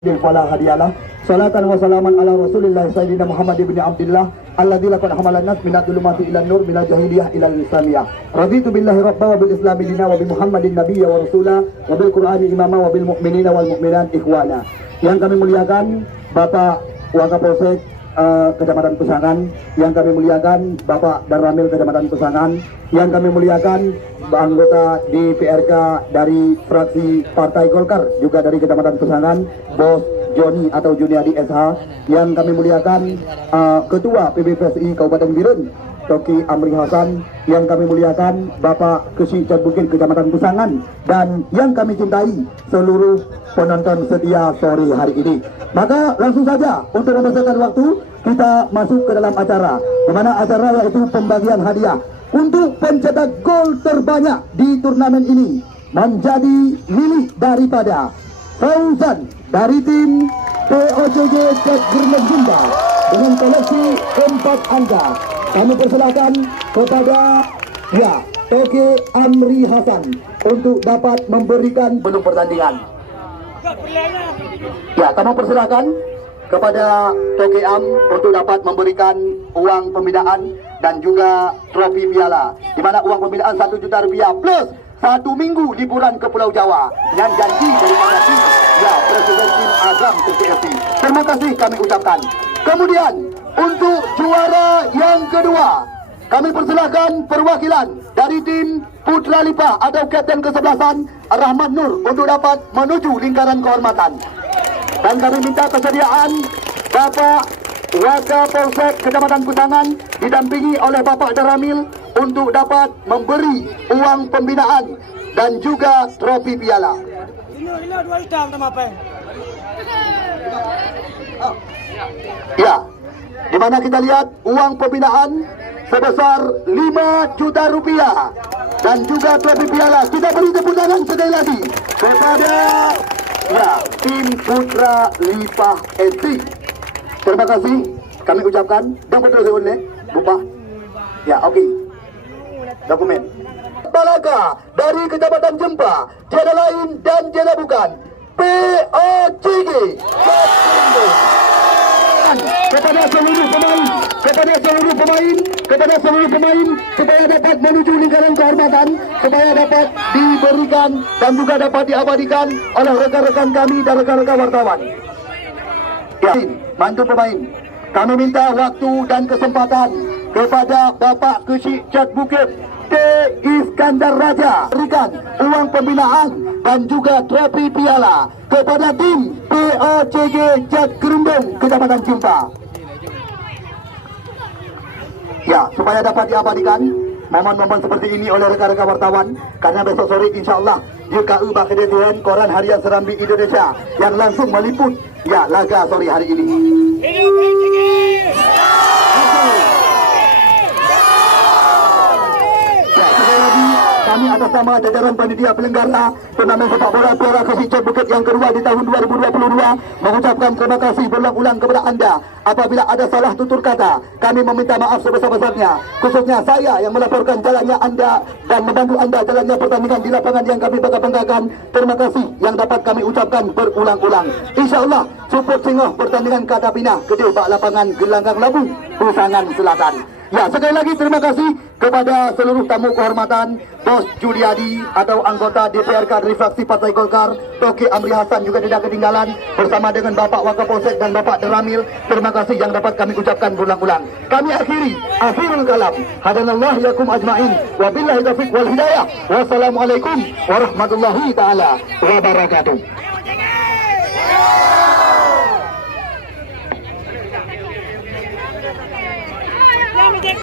Fala hadiyalah salatan wa salaman ala rasulillah sayyidina Muhammad ibn Abdullah alladzi laqad hamalan nas minad dhulumati ilan nur minal jahiliyah ilal islamiyah raditu billahi rabba wa bil islami dina wa bi Muhammadin nabiyya wa rasula wa bil qur'ani imama wa bil mu'minina wal mu'minat ikhwana. Yang kami muliakan Bapak Wakapolsek Kecamatan Pesangan, yang kami muliakan Bapak Darramil Kecamatan Pesangan, yang kami muliakan anggota di PRK dari fraksi Partai Golkar juga dari Kecamatan Pesangan, Bos Joni atau Juniadi SH, yang kami muliakan Ketua PBPSI Kabupaten Biren Toki Amri Hasan, yang kami muliakan Bapak Kesi Bukit Kecamatan Pesangan, dan yang kami cintai seluruh penonton setia sore hari ini. Maka langsung saja untuk membesarkan waktu kita masuk ke dalam acara, di mana acara yaitu pembagian hadiah untuk pencetak gol terbanyak di turnamen ini menjadi milik daripada Fauzan dari tim POCG Germen Jumba dengan koleksi 4 angka. Kami persilakan kepada Toke Amri Hasan untuk dapat memberikan belum pertandingan. Kami persilakan kepada Toke Am untuk dapat memberikan uang pembinaan dan juga trofi piala, di mana uang pembinaan 1 juta rupiah plus 1 minggu liburan ke Pulau Jawa dengan janji daripada tim Presiden Tim Agam TPFC. Terima kasih kami ucapkan. Kemudian untuk juara yang kedua, kami persilakan perwakilan dari tim Putra Lipa atau Kapten Kesebelasan Rahman Nur untuk dapat menuju lingkaran kehormatan. Dan kami minta kesediaan Bapak Wakapolsek Kecamatan Pesangan didampingi oleh Bapak Darramil untuk dapat memberi uang pembinaan dan juga trofi piala. Di mana kita lihat uang pembinaan sebesar 5 juta rupiah dan juga trofi piala. Kita beri tepuk tangan sekali lagi kepada tim Putra Lipa FC. Terima kasih kami ucapkan. Dan betul sekali lupa. Oke. Dokumen Balaga dari Kecamatan Jempa, tiada lain dan tiada bukan POCG. Kepada seluruh pemain supaya dapat menuju lingkaran kehormatan, supaya dapat diberikan dan juga dapat diabadikan oleh rekan-rekan kami dan rekan-rekan wartawan. Bantu pemain. Kami minta waktu dan kesempatan kepada Bapak Kesi Bukit T. Iskandar Raja berikan uang pembinaan dan juga trofi piala kepada tim POCG Germen Kecamatan Jempa. Supaya dapat diabadikan momen-momen seperti ini oleh rekan-rekan wartawan, karena besok sore insya Allah JKU Bakadetian Koran Harian Serambi Indonesia yang langsung meliput laga sore hari ini. Kami atas nama jajaran panitia penyelenggara turnamen sepak bola Piala Kesi Bukit yang kedua di tahun 2022 mengucapkan terima kasih berulang-ulang kepada anda. Apabila ada salah tutur kata, kami meminta maaf sebesar-besarnya. Khususnya saya yang melaporkan jalannya anda dan membantu anda jalannya pertandingan di lapangan yang kami bangga-banggakan. Terima kasih yang dapat kami ucapkan berulang-ulang. InsyaAllah support singoh pertandingan Katapina Kedil Bak Lapangan Gelanggang Labu Pesangan Selatan. Sekali lagi terima kasih kepada seluruh tamu kehormatan, Bos Juliadi atau anggota DPRK dari fraksi Partai Golkar, Toke Amri Hasan juga tidak ketinggalan bersama dengan Bapak Wakapolsek dan Bapak Darramil. Terima kasih yang dapat kami ucapkan berulang-ulang. Kami akhirul kalam. Hadanallah yakum ajma'in. Wabillahi taufiq wal hidayah. Wassalamualaikum warahmatullahi taala wabarakatuh.